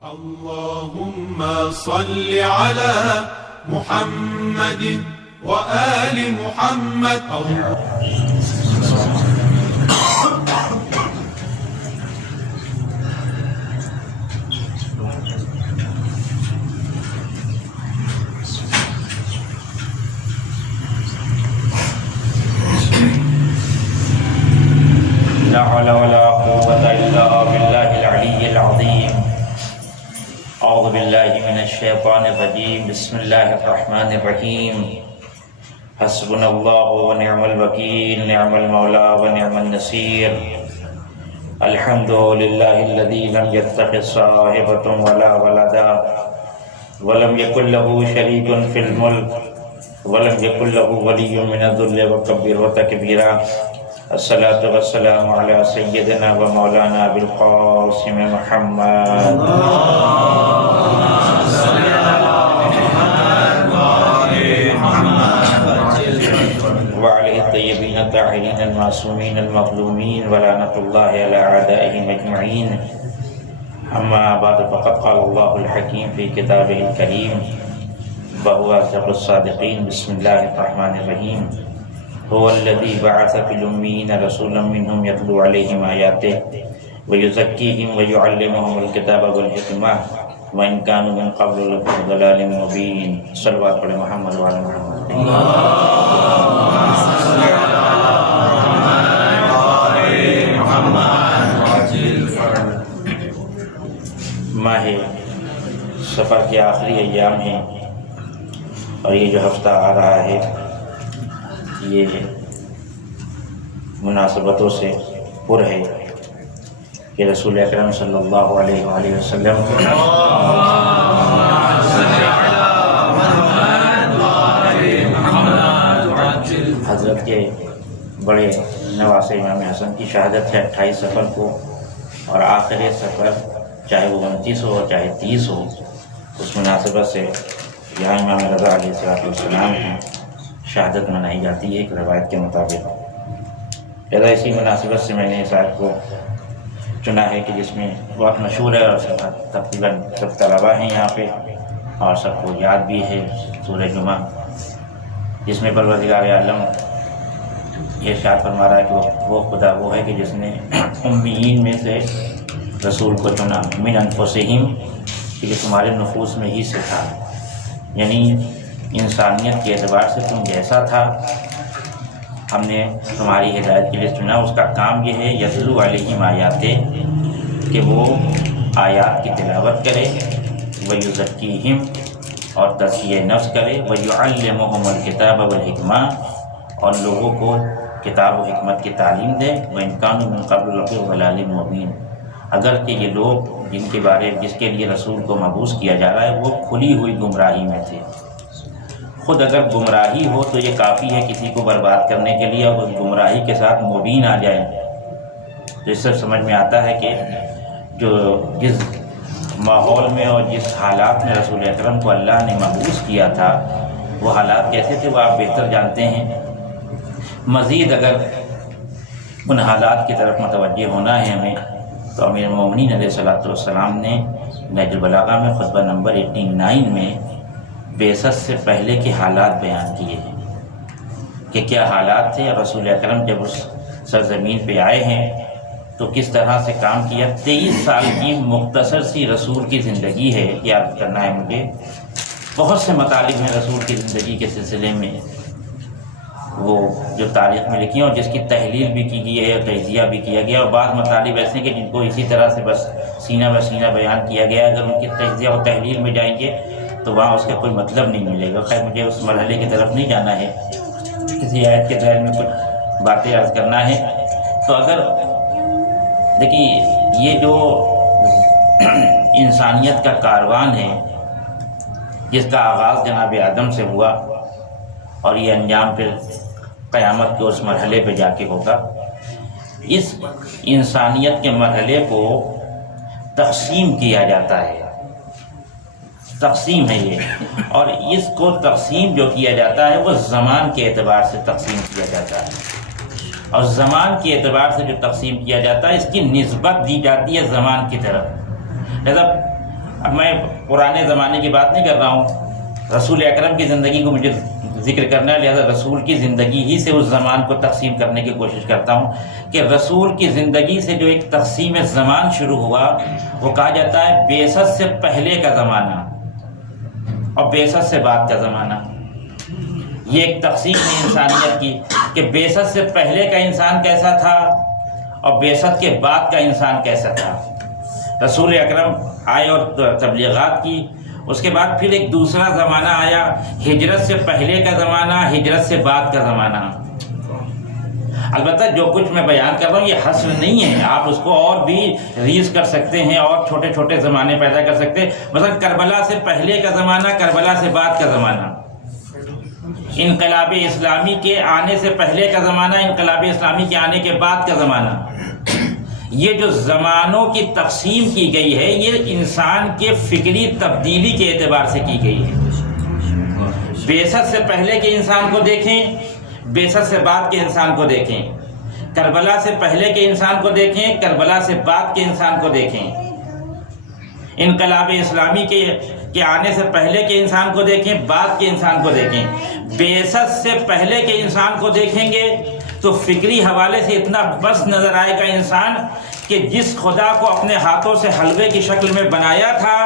اللهم صل على محمد وآل محمد. لا حول ولا قوة إلا بالله العلي العظيم. أعوذ بالله من الشيطان الرجيم. بسم الله الرحمن الرحيم. حسبنا الله ونعم الوكيل، نعم المولى ونعم النصير. الحمد لله الذي لم يتخذ صاحبة ولا ولدا ولم يكن له شريك في الملك ولم يكن له ولي من الذل وكبره تكبيرا. الصلاة والسلام على سيدنا ومولانا بالقاسم محمد وعليه الطيبين الطاهرين المعصومين المظلومين ولعنة الله على أعدائهم أجمعين. أما بعد فقد قال الله الحكيم في كتابه الكريم وهو أصدق الصادقين. بسم الله الرحمن الرحيم. هو الذي بعث في الأميين رسولا منهم يتلو عليهم آياته ويزكيهم ويعلمهم الكتاب والحكمة وإن كانوا من قبل لفي ضلال مبين. صلوات على محمد وعلى محمد. ماہ سفر کے آخری ایام ہیں اور یہ جو ہفتہ آ رہا ہے یہ مناسبتوں سے پر ہے کہ رسول اکرم صلی اللہ علیہ وآلہ وسلم حضرت کے بڑے نواسے امام حسن کی شہادت ہے 28 سفر کو، اور آخر سفر چاہے وہ 29 ہو چاہے 30 ہو، اس مناسبت سے یہاں امام رضا علیہ السلام کی شہادت منائی جاتی ہے ایک روایت کے مطابق. لہذا اسی مناسبت سے میں نے اس آیت کو چنا ہے کہ جس میں بہت مشہور ہے اور تقریباً سب طلباء ہیں یہاں پہ اور سب کو یاد بھی ہے، سورہ جمعہ، جس میں پروردگار عالم یہ ارشاد فرما رہا ہے کہ وہ خدا وہ ہے کہ جس نے امیین میں سے رسول کو چنا، من انفسہم، کہ جو تمہارے نفوس میں ہی سے تھا، یعنی انسانیت کے اعتبار سے تم جیسا تھا ہم نے تمہاری ہدایت کے لیے چنا. اس کا کام یہ ہے یتلو علیہم آیاتہ، کہ وہ آیات کی تلاوت کرے، ویزکیہم، اور تزکیہ نفس کرے، ویعلمہم الکتاب والحکمہ، اور لوگوں کو کتاب و حکمت کی تعلیم دے. وإن كانوا من قبل لفی ضلال مبین، اگرچہ یہ لوگ جس کے لیے رسول کو مبعوث کیا جا رہا ہے وہ کھلی ہوئی گمراہی میں تھے. خود اگر گمراہی ہو تو یہ کافی ہے کسی کو برباد کرنے کے لیے، اور اس گمراہی کے ساتھ مبین آ جائے تو اس سے سمجھ میں آتا ہے کہ جس ماحول میں اور جس حالات میں رسول اکرم کو اللہ نے مبعوث کیا تھا وہ حالات کیسے تھے وہ آپ بہتر جانتے ہیں. مزید اگر ان حالات کی طرف متوجہ ہونا ہے ہمیں تو امیر المومنین علیہ الصلوۃ والسلام نے نہج البلاغہ میں خطبہ نمبر 89 میں بعثت سے پہلے کے حالات بیان کیے ہیں کہ کیا حالات تھے. رسول اکرم جب اس سرزمین پہ آئے ہیں تو کس طرح سے کام کیا. 23 سال کی مختصر سی رسول کی زندگی ہے، یاد کرنا ہے مجھے. بہت سے مطالب ہیں رسول کی زندگی کے سلسلے میں، وہ جو تاریخ میں لکھی ہیں اور جس کی تحلیل بھی کی گئی ہے اور تجزیہ بھی کیا گیا، اور بعض مطالب ایسے ہیں کہ جن کو اسی طرح سے بس سینہ بہ سینہ بیان کیا گیا. اگر ان کی تجزیہ اور تحلیل میں جائیں گے تو وہاں اس کا کوئی مطلب نہیں ملے گا. خیر مجھے اس مرحلے کی طرف نہیں جانا ہے، کسی آیت کے ذہن میں کچھ باتیں عرض کرنا ہے. تو اگر دیکھیں یہ جو انسانیت کا کاروان ہے جس کا آغاز جناب آدم سے ہوا اور یہ انجام پھر قیامت کے اس مرحلے پہ جا کے ہوگا، اس انسانیت کے مرحلے کو تقسیم کیا جاتا ہے. تقسیم ہے یہ، اور اس کو تقسیم جو کیا جاتا ہے وہ زمان کے اعتبار سے تقسیم کیا جاتا ہے، اور زمان کے اعتبار سے جو تقسیم کیا جاتا ہے اس کی نسبت دی جاتی ہے زمان کی طرف. لہذا اب میں پرانے زمانے کی بات نہیں کر رہا ہوں، رسول اکرم کی زندگی کو مجھے ذکر کرنا ہے، لہذا رسول کی زندگی ہی سے اس زمان کو تقسیم کرنے کی کوشش کرتا ہوں کہ رسول کی زندگی سے جو ایک تقسیم زمان شروع ہوا وہ کہا جاتا ہے بعثت سے پہلے کا زمانہ اور بعثت سے بعد کا زمانہ۔ یہ ایک تقسیم ہے انسانیت کی کہ بعثت سے پہلے کا انسان کیسا تھا اور بعثت کے بعد کا انسان کیسا تھا۔ رسول اکرم آئے اور تبلیغات کی، اس کے بعد پھر ایک دوسرا زمانہ آیا، ہجرت سے پہلے کا زمانہ، ہجرت سے بعد کا زمانہ۔ البتہ جو کچھ میں بیان کر رہا ہوں یہ حصر نہیں ہے، آپ اس کو اور بھی ریز کر سکتے ہیں اور چھوٹے چھوٹے زمانے پیدا کر سکتے ہیں۔ مثلا کربلا سے پہلے کا زمانہ، کربلا سے بعد کا زمانہ، انقلاب اسلامی کے آنے سے پہلے کا زمانہ، انقلاب اسلامی کے آنے کے بعد کا زمانہ۔ یہ جو زمانوں کی تقسیم کی گئی ہے یہ انسان کے فکری تبدیلی کے اعتبار سے کی گئی ہے۔ بعثت سے پہلے کے انسان کو دیکھیں، بعثت سے بعد کے انسان کو دیکھیں، کربلا سے پہلے کے انسان کو دیکھیں، کربلا سے بعد کے انسان کو دیکھیں، انقلاب اسلامی کے آنے سے پہلے کے انسان کو دیکھیں، بعد کے انسان کو دیکھیں۔ بعثت سے پہلے کے انسان کو دیکھیں گے تو فکری حوالے سے اتنا بس نظر آئے گا انسان کہ جس خدا کو اپنے ہاتھوں سے حلوے کی شکل میں بنایا تھا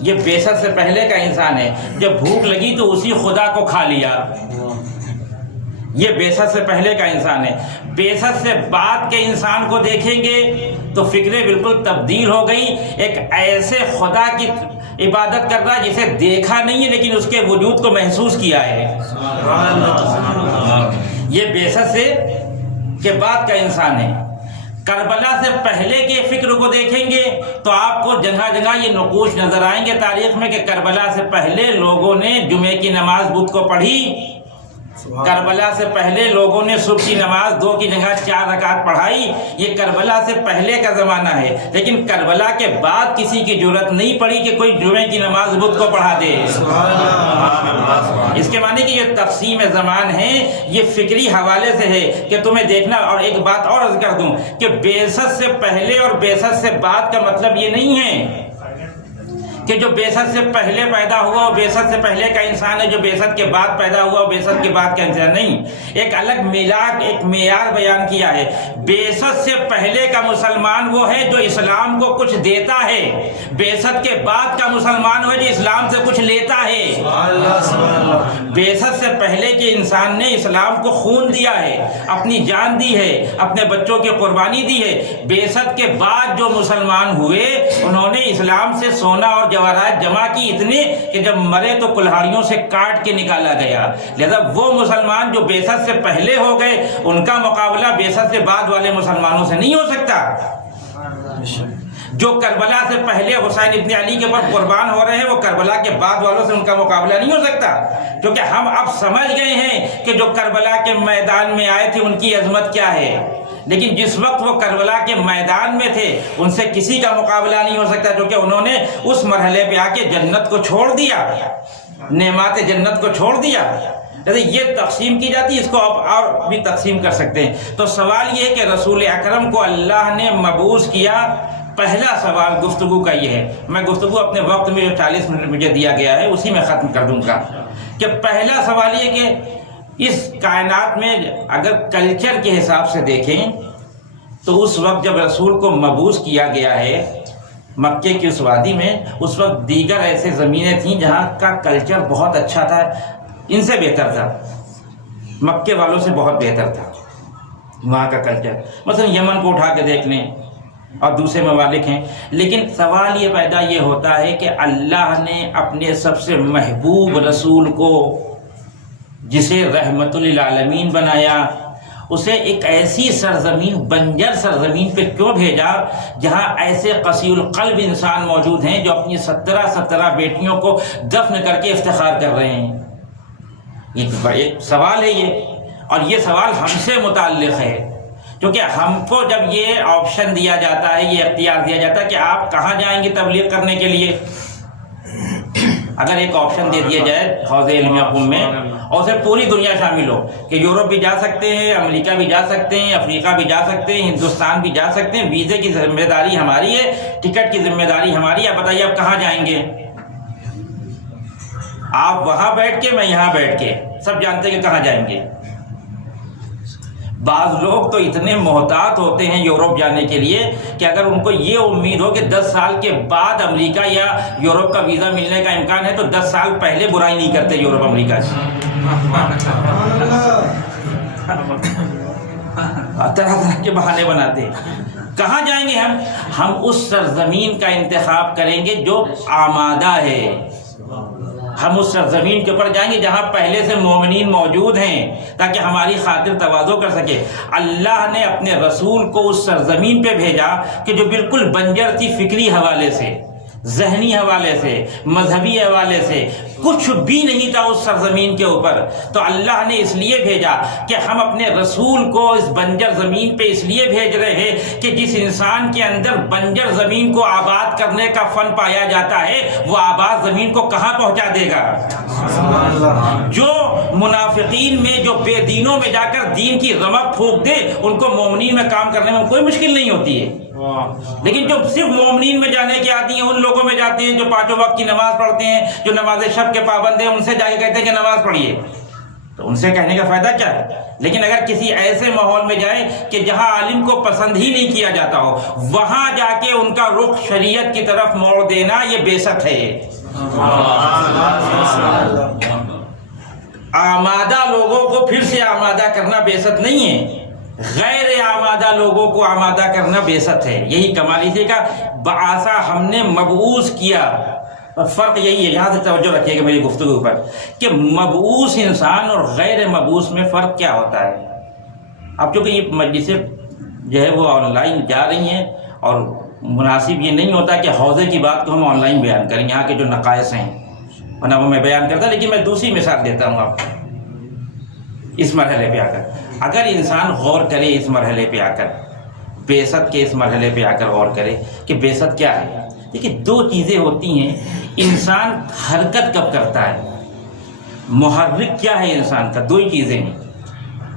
یہ بعثت سے پہلے کا انسان ہے، جب بھوک لگی تو اسی خدا کو کھا لیا، یہ بعثت سے پہلے کا انسان ہے۔ بعثت سے بعد کے انسان کو دیکھیں گے تو فکریں بالکل تبدیل ہو گئی، ایک ایسے خدا کی عبادت کر رہا ہے جسے دیکھا نہیں ہے لیکن اس کے وجود کو محسوس کیا ہے، یہ بعثت سے کے بعد کا انسان ہے۔ کربلا سے پہلے کے فکر کو دیکھیں گے تو آپ کو جگہ جگہ یہ نقوش نظر آئیں گے تاریخ میں کہ کربلا سے پہلے لوگوں نے جمعے کی نماز بدھ کو پڑھی، کربلا سے پہلے لوگوں نے صبح کی نماز 2 کی جگہ 4 رکعت پڑھائی، یہ کربلا سے پہلے کا زمانہ ہے۔ لیکن کربلا کے بعد کسی کی جرأت نہیں پڑی کہ کوئی جمعے کی نماز بدھ کو پڑھا دے۔ اس کے معنی کہ یہ تقسیم زمان ہے، یہ فکری حوالے سے ہے کہ تمہیں دیکھنا۔ اور ایک بات اور عرض کر دوں کہ بعثت سے پہلے اور بعثت سے بعد کا مطلب یہ نہیں ہے کہ جو بعثت سے پہلے پیدا ہوا وہ بعثت سے پہلے کا انسان ہے، جو بعثت کے بعد پیدا ہوا وہ بعثت کے بعد کا انسان نہیں۔ ایک الگ میلاک، ایک معیار بیان کیا ہے۔ بعثت سے پہلے کا مسلمان وہ ہے جو اسلام کو کچھ دیتا ہے، بعثت کے بعد کا مسلمان وہ ہے جو اسلام سے کچھ لیتا ہے۔ بعثت سے پہلے کے انسان نے اسلام کو خون دیا ہے، اپنی جان دی ہے، اپنے بچوں کی قربانی دی ہے۔ بعثت کے بعد جو مسلمان ہوئے انہوں نے اسلام سے سونا اور جواہرات جمع کی اتنے کہ جب مرے تو کلہاڑیوں سے کاٹ کے نکالا گیا۔ لہذا وہ مسلمان جو بعثت سے پہلے ہو گئے ان کا مقابلہ بعثت سے بعد والے مسلمانوں سے نہیں ہو سکتا۔ جو کربلا سے پہلے حسین ابن علی کے پر قربان ہو رہے ہیں وہ کربلا کے بعد والوں سے ان کا مقابلہ نہیں ہو سکتا، کیونکہ ہم اب سمجھ گئے ہیں کہ جو کربلا کے میدان میں آئے تھے ان کی عظمت کیا ہے، لیکن جس وقت وہ کربلا کے میدان میں تھے ان سے کسی کا مقابلہ نہیں ہو سکتا، کیونکہ انہوں نے اس مرحلے پہ آ کے جنت کو چھوڑ دیا، نعمات جنت کو چھوڑ دیا۔ یہ تقسیم کی جاتی، اس کو آپ اور بھی تقسیم کر سکتے ہیں۔ تو سوال یہ ہے کہ رسول اکرم کو اللہ نے مبعوث کیا، پہلا سوال گفتگو کا یہ ہے، میں گفتگو اپنے وقت میں جو 40 منٹ مجھے دیا گیا ہے اسی میں ختم کر دوں گا، کہ پہلا سوال یہ کہ اس کائنات میں اگر کلچر کے حساب سے دیکھیں تو اس وقت جب رسول کو مبعوث کیا گیا ہے مکے کی اس وادی میں، اس وقت دیگر ایسے زمینیں تھیں جہاں کا کلچر بہت اچھا تھا، ان سے بہتر تھا، مکے والوں سے بہت بہتر تھا وہاں کا کلچر۔ مثلا یمن کو اٹھا کے دیکھ لیں اور دوسرے ممالک ہیں، لیکن سوال یہ پیدا یہ ہوتا ہے کہ اللہ نے اپنے سب سے محبوب رسول کو جسے رحمت للعالمین بنایا اسے ایک ایسی سرزمین، بنجر سرزمین پہ کیوں بھیجا جہاں ایسے قسی القلب انسان موجود ہیں جو اپنی 17 بیٹیوں کو دفن کر کے افتخار کر رہے ہیں؟ ایک سوال ہے یہ، اور یہ سوال ہم سے متعلق ہے، کیونکہ ہم کو جب یہ آپشن دیا جاتا ہے، یہ اختیار دیا جاتا ہے کہ آپ کہاں جائیں گے تبلیغ کرنے کے لیے، اگر ایک آپشن دے دیا جائے حوض علمیہ قم میں اور اسے پوری دنیا شامل ہو کہ یورپ بھی جا سکتے ہیں، امریکہ بھی جا سکتے ہیں، افریقہ بھی جا سکتے ہیں، ہندوستان بھی جا سکتے ہیں، ویزے کی ذمہ داری ہماری ہے، ٹکٹ کی ذمہ داری ہماری ہے، آپ بتائیے آپ کہاں جائیں گے؟ آپ وہاں بیٹھ کے، میں یہاں بیٹھ کے، سب جانتے ہیں کہ کہاں جائیں گے۔ بعض لوگ تو اتنے محتاط ہوتے ہیں یورپ جانے کے لیے کہ اگر ان کو یہ امید ہو کہ 10 سال کے بعد امریکہ یا یورپ کا ویزا ملنے کا امکان ہے تو 10 سال پہلے برائی نہیں کرتے یورپ امریکہ سے، طرح طرح کے بہانے بناتے ہیں۔ کہاں جائیں گے ہم اس سرزمین کا انتخاب کریں گے جو آمادہ ہے، ہم اس سرزمین کے اوپر جائیں گے جہاں پہلے سے مومنین موجود ہیں تاکہ ہماری خاطر تواضع کر سکے۔ اللہ نے اپنے رسول کو اس سرزمین پہ بھیجا کہ جو بالکل بنجر تھی، فکری حوالے سے، ذہنی حوالے سے، مذہبی حوالے سے، کچھ بھی نہیں تھا اس سرزمین کے اوپر، تو اللہ نے اس لیے بھیجا کہ ہم اپنے رسول کو اس بنجر زمین پہ اس لیے بھیج رہے ہیں کہ جس انسان کے اندر بنجر زمین کو آباد کرنے کا فن پایا جاتا ہے وہ آباد زمین کو کہاں پہنچا دے گا؟ جو منافقین میں، جو بے دینوں میں جا کر دین کی رمق پھونک دے، ان کو مومنین میں کام کرنے میں کوئی مشکل نہیں ہوتی ہے، لیکن جو صرف مومنین میں جانے کے آتی ہیں ان لوگوں میں جاتے ہیں جو 5 وقت کی نماز پڑھتے ہیں، جو نماز شب کے پابند ہیں، ان سے جا کے کہتے ہیں کہ نماز پڑھیے، تو ان سے کہنے کا فائدہ کیا ہے؟ لیکن اگر کسی ایسے ماحول میں جائے کہ جہاں عالم کو پسند ہی نہیں کیا جاتا ہو، وہاں جا کے ان کا رخ شریعت کی طرف موڑ دینا، یہ بیست ہے۔ آمادہ لوگوں کو پھر سے آمادہ کرنا بیست نہیں ہے، غیر آمادہ لوگوں کو آمادہ کرنا بیست ہے۔ یہی کمال اسی کا بعثا ہم نے مبعوث کیا۔ فرق یہی ہے، یہاں سے توجہ رکھیے گا میری گفتگو پر، کہ مبعوث انسان اور غیر مبعوث میں فرق کیا ہوتا ہے۔ اب چونکہ یہ مجلسیں جو ہے وہ آن لائن جا رہی ہیں اور مناسب یہ نہیں ہوتا کہ حوضے کی بات کو ہم آن لائن بیان کریں، یہاں کے جو نقائص ہیں ورنہ وہ میں بیان کرتا، لیکن میں دوسری مثال دیتا ہوں آپ کو۔ اس مرحلے پہ آ کر اگر انسان غور کرے، اس مرحلے پہ آ کر، بیست کے اس مرحلے پہ آ کر غور کرے کہ بیست کیا ہے۔ دیکھیے 2 چیزیں ہوتی ہیں، انسان حرکت کب کرتا ہے، محرک کیا ہے انسان کا، 2 ہی چیزیں ہیں۔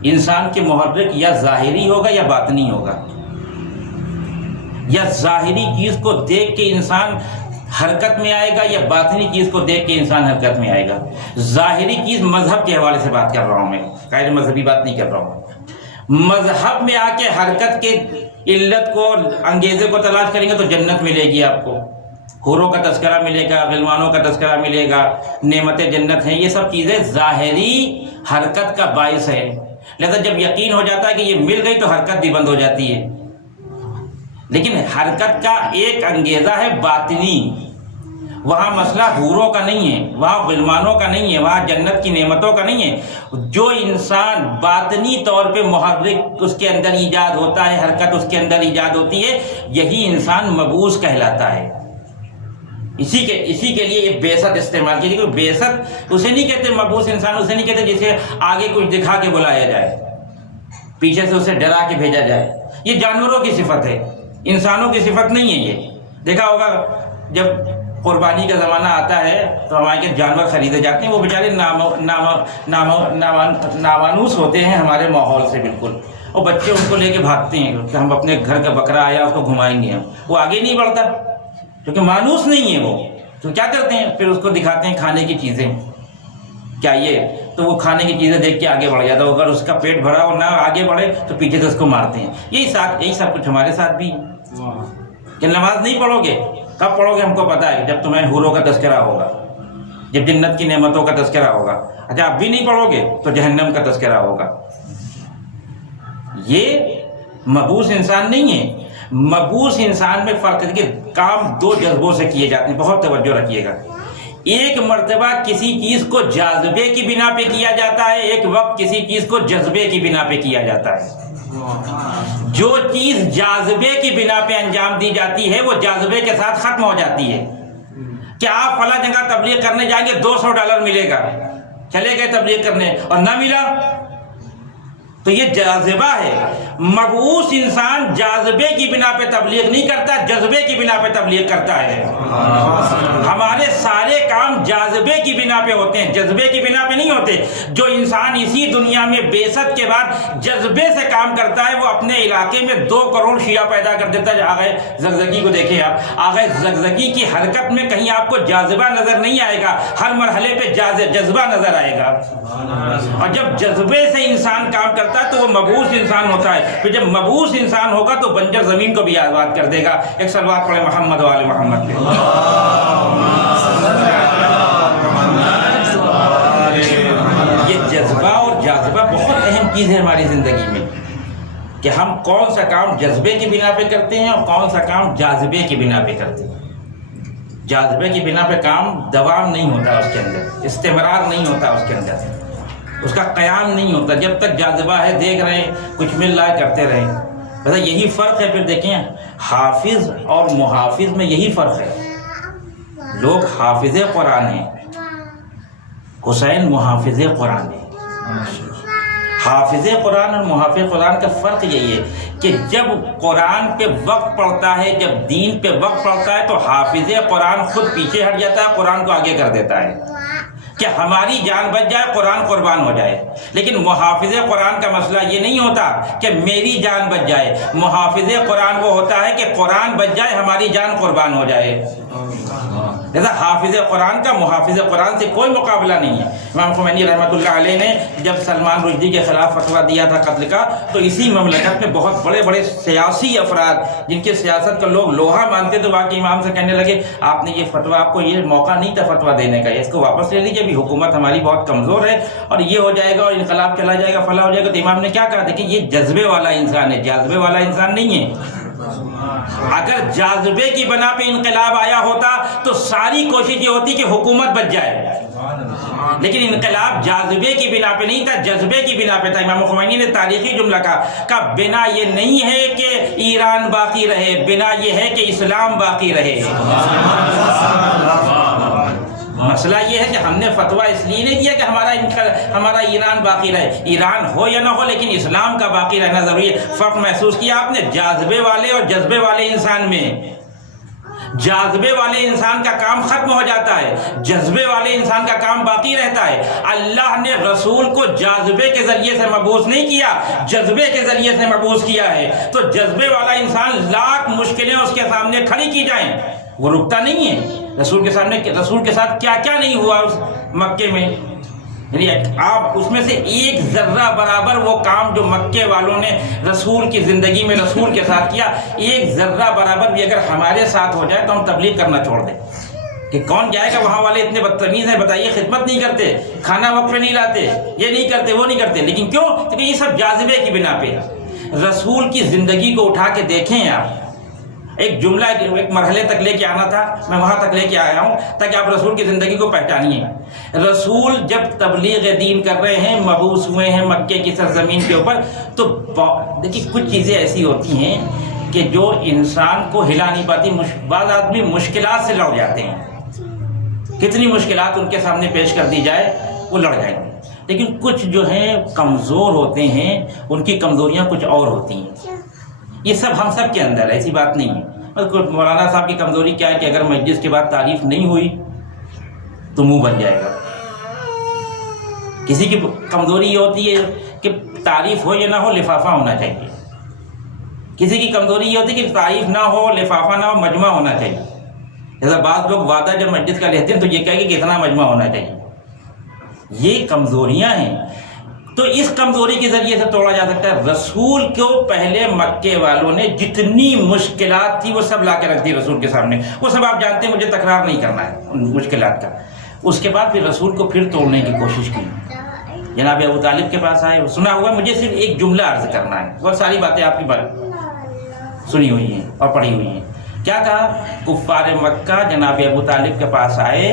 انسان کے محرک یا ظاہری ہوگا یا باطنی ہوگا، یا ظاہری چیز کو دیکھ کے انسان حرکت میں آئے گا یا باطنی چیز کو دیکھ کے انسان حرکت میں آئے گا۔ ظاہری چیز مذہب کے حوالے سے بات کر رہا ہوں میں، غیر مذہبی بات نہیں کر رہا ہوں۔ مذہب میں آ کے حرکت کے علت کو، انگیزے کو تلاش کریں گے تو جنت ملے گی آپ کو، حوروں کا تذکرہ ملے گا، غلمانوں کا تذکرہ ملے گا، نعمت جنت ہیں، یہ سب چیزیں ظاہری حرکت کا باعث ہے۔ لہذا جب یقین ہو جاتا ہے کہ یہ مل گئی تو حرکت بھی بند ہو جاتی ہے۔ لیکن حرکت کا ایک انگیزہ ہے باطنی، وہاں مسئلہ حوروں کا نہیں ہے، وہاں غلمانوں کا نہیں ہے، وہاں جنت کی نعمتوں کا نہیں ہے۔ جو انسان باطنی طور پہ محرک اس کے اندر ایجاد ہوتا ہے، حرکت اس کے اندر ایجاد ہوتی ہے، یہی انسان مبعوث کہلاتا ہے۔ اسی کے لیے یہ بیست استعمال کی، کیونکہ بیست اسے نہیں کہتے، مبعوث انسان اسے نہیں کہتے جسے آگے کچھ دکھا کے بلایا جائے، پیچھے سے اسے ڈرا کے بھیجا جائے۔ یہ جانوروں کی صفت ہے، انسانوں کی صفت نہیں ہے۔ یہ دیکھا ہوگا جب قربانی کا زمانہ آتا ہے تو ہمارے کے جانور خریدے جاتے ہیں، وہ بیچارے نامانوس ہوتے ہیں ہمارے ماحول سے بالکل، اور بچے ان کو لے کے بھاگتے ہیں کہ ہم اپنے گھر کا بکرا آیا اس کو گھمائیں گے، وہ آگے نہیں بڑھتا کیونکہ مانوس نہیں ہے وہ، تو کیا کرتے ہیں پھر اس کو دکھاتے ہیں کھانے کی چیزیں، کیا یہ تو وہ کھانے کی چیزیں دیکھ کے آگے بڑھ جاتا ہے، اگر اس کا پیٹ بھرا اور نہ آگے بڑھے تو پیچھے سے اس کو مارتے ہیں۔ یہی سب کچھ ہمارے ساتھ بھی ہے کہ نماز نہیں پڑھو گے، کب پڑھو گے ہم کو پتا ہے، جب تمہیں حوروں کا تذکرہ ہوگا، جب جنت کی نعمتوں کا تذکرہ ہوگا۔ اچھا اب بھی نہیں پڑھو گے تو جہنم کا تذکرہ ہوگا۔ یہ مبعوث انسان نہیں ہے۔ مبعوث انسان میں فرق ہے کہ کام 2 جذبوں سے کیے جاتے ہیں، بہت توجہ رکھیے گا۔ ایک مرتبہ کسی چیز کو جاذبے کی بنا پہ کیا جاتا ہے، ایک وقت کسی چیز کو جذبے کی بنا پہ کیا جاتا ہے۔ جو چیز جاذبے کی بنا پہ انجام دی جاتی ہے وہ جاذبے کے ساتھ ختم ہو جاتی ہے۔ کہ آپ فلاں جگہ تبلیغ کرنے جائیں گے $200 ملے گا، چلے گئے تبلیغ کرنے اور نہ ملا تو یہ جاذبہ ہے۔ مبعوث انسان جاذبے کی بنا پہ تبلیغ نہیں کرتا، جذبے کی بنا پہ تبلیغ کرتا ہے۔ ہمارے سارے کام جاذبے کی بنا پہ ہوتے ہیں، جذبے کی بنا پہ نہیں ہوتے۔ جو انسان اسی دنیا میں بعثت کے بعد جذبے سے کام کرتا ہے وہ اپنے علاقے میں 2 کروڑ شیعہ پیدا کر دیتا ہے۔ آغا زگزگی کو دیکھیں آپ، آغا زگزگی کی حرکت میں کہیں آپ کو جاذبہ نظر نہیں آئے گا، ہر مرحلے پہ جذبہ نظر آئے گا۔ اور جب جذبے سے انسان کام کرتا ہے تو وہ مبعوث انسان ہوتا ہے، پھر جب مبعوث انسان ہوگا تو بنجر زمین کو بھی آباد کر دے گا۔ ایک صلوات پڑھے محمد و آل محمد پہ۔ یہ جذبہ اور جاذبہ بہت اہم چیز ہے ہماری زندگی میں، کہ ہم کون سا کام جذبے کی بنا پہ کرتے ہیں اور کون سا کام جاذبے کی بنا پہ کرتے ہیں۔ جاذبے کی بنا پہ کام دوام نہیں ہوتا، اس کے اندر استمرار نہیں ہوتا، اس کے اندر اس کا قیام نہیں ہوتا۔ جب تک جاذبہ ہے دیکھ رہے ہیں کچھ مل رہا ہے کرتے رہیں، بس یہی فرق ہے۔ پھر دیکھیں حافظ اور محافظ میں یہی فرق ہے۔ لوگ حافظ قرآن ہیں، حسین محافظ قرآن ہے۔ حافظ قرآن اور محافظ قرآن کا فرق یہی ہے کہ جب قرآن پہ وقت پڑتا ہے، جب دین پہ وقت پڑتا ہے تو حافظ قرآن خود پیچھے ہٹ جاتا ہے، قرآن کو آگے کر دیتا ہے کہ ہماری جان بچ جائے، قرآن قربان ہو جائے۔ لیکن محافظ قرآن کا مسئلہ یہ نہیں ہوتا کہ میری جان بچ جائے، محافظ قرآن وہ ہوتا ہے کہ قرآن بچ جائے، ہماری جان قربان ہو جائے۔ جیسا حافظ قرآن کا محافظ قرآن سے کوئی مقابلہ نہیں ہے۔ امام خمینی رحمۃ اللہ علیہ نے جب سلمان رشدی کے خلاف فتویٰ دیا تھا قتل کا، تو اسی مملکت میں بہت بڑے بڑے سیاسی افراد جن کے سیاست کا لوگ لوہا مانتے تو واقعی امام سے کہنے لگے آپ نے یہ فتویٰ، آپ کو یہ موقع نہیں تھا فتویٰ دینے کا، اس کو واپس لے لیجیے، ابھی حکومت ہماری بہت کمزور ہے اور یہ ہو جائے گا اور انقلاب چلا جائے گا، فلاں ہو جائے گا۔ تو امام نے کیا کہا تھا کہ یہ جذبے والا انسان ہے، جاذبے والا انسان نہیں ہے۔ اگر جاذبے کی بنا پہ انقلاب آیا ہوتا تو ساری کوشش یہ ہوتی کہ حکومت بچ جائے، لیکن انقلاب جاذبے کی بنا پہ نہیں تھا، جذبے کی بنا پہ تھا۔ امام خمینی نے تاریخی جملہ کہا بنا یہ نہیں ہے کہ ایران باقی رہے، بنا یہ ہے کہ اسلام باقی رہے۔ مسئلہ یہ ہے کہ ہم نے فتویٰ اس لیے نہیں دیا کہ ہمارا ایران باقی رہے، ایران ہو یا نہ ہو لیکن اسلام کا باقی رہنا ضروری ہے۔ فرق محسوس کیا آپ نے جاذبے والے اور جذبے والے انسان میں؟ جاذبے والے انسان کا کام ختم ہو جاتا ہے، جذبے والے انسان کا کام باقی رہتا ہے۔ اللہ نے رسول کو جاذبے کے ذریعے سے مبعوث نہیں کیا، جذبے کے ذریعے سے مبعوث کیا ہے۔ تو جذبے والا انسان لاکھ مشکلیں اس کے سامنے کھڑی کی جائیں وہ رکتا نہیں ہے۔ رسول کے سامنے، رسول کے ساتھ کیا کیا نہیں ہوا اس مکے میں، یعنی آپ اس میں سے ایک ذرہ برابر وہ کام جو مکے والوں نے رسول کی زندگی میں رسول کے ساتھ کیا، ایک ذرہ برابر بھی اگر ہمارے ساتھ ہو جائے تو ہم تبلیغ کرنا چھوڑ دیں۔ کہ کون جائے گا، وہاں والے اتنے بدتمیز ہیں، بتائیے خدمت نہیں کرتے، کھانا وقت پہ نہیں لاتے، یہ نہیں کرتے وہ نہیں کرتے، لیکن کیوں؟ کیونکہ یہ سب جاذبے کی بنا پہ ہے۔ رسول کی زندگی کو اٹھا کے دیکھیں آپ، ایک جملہ ایک مرحلے تک لے کے آنا تھا، میں وہاں تک لے کے آیا ہوں تاکہ آپ رسول کی زندگی کو پہچانیے۔ رسول جب تبلیغ دین کر رہے ہیں، مبعوث ہوئے ہیں مکے کی سرزمین کے اوپر، تو دیکھیے کچھ چیزیں ایسی ہوتی ہیں کہ جو انسان کو ہلا نہیں پاتی۔ بعض آدمی مشکلات سے لڑ جاتے ہیں، کتنی مشکلات ان کے سامنے پیش کر دی جائے وہ لڑ جائیں گے، لیکن کچھ جو ہیں کمزور ہوتے ہیں، ان کی کمزوریاں کچھ اور ہوتی ہیں۔ یہ سب ہم سب کے اندر ایسی بات نہیں ہے۔ مولانا صاحب کی کمزوری کیا ہے کہ اگر مجلس کے بعد تعریف نہیں ہوئی تو منہ بن جائے گا۔ کسی کی کمزوری یہ ہوتی ہے کہ تعریف ہو یا نہ ہو لفافہ ہونا چاہیے، کسی کی کمزوری یہ ہوتی ہے کہ تعریف نہ ہو لفافہ نہ ہو مجمع ہونا چاہیے۔ جیسا بعض لوگ وعدہ جب مجلس کا لیتے ہیں تو یہ کہے کہ اتنا مجمع ہونا چاہیے۔ یہ کمزوریاں ہیں، تو اس کمزوری کے ذریعے سے توڑا جا سکتا ہے۔ رسول کو پہلے مکے والوں نے جتنی مشکلات تھی وہ سب لا کے رکھ دی رسول کے سامنے، وہ سب آپ جانتے ہیں، مجھے تکرار نہیں کرنا ہے ان مشکلات کا۔ اس کے بعد پھر رسول کو پھر توڑنے کی کوشش کی، جناب ابو طالب کے پاس آئے، سنا ہوا، مجھے صرف ایک جملہ عرض کرنا ہے، بہت ساری باتیں آپ کی بات سنی ہوئی ہیں اور پڑھی ہوئی ہیں۔ کیا کہا؟ کفار مکہ جناب ابو طالب کے پاس آئے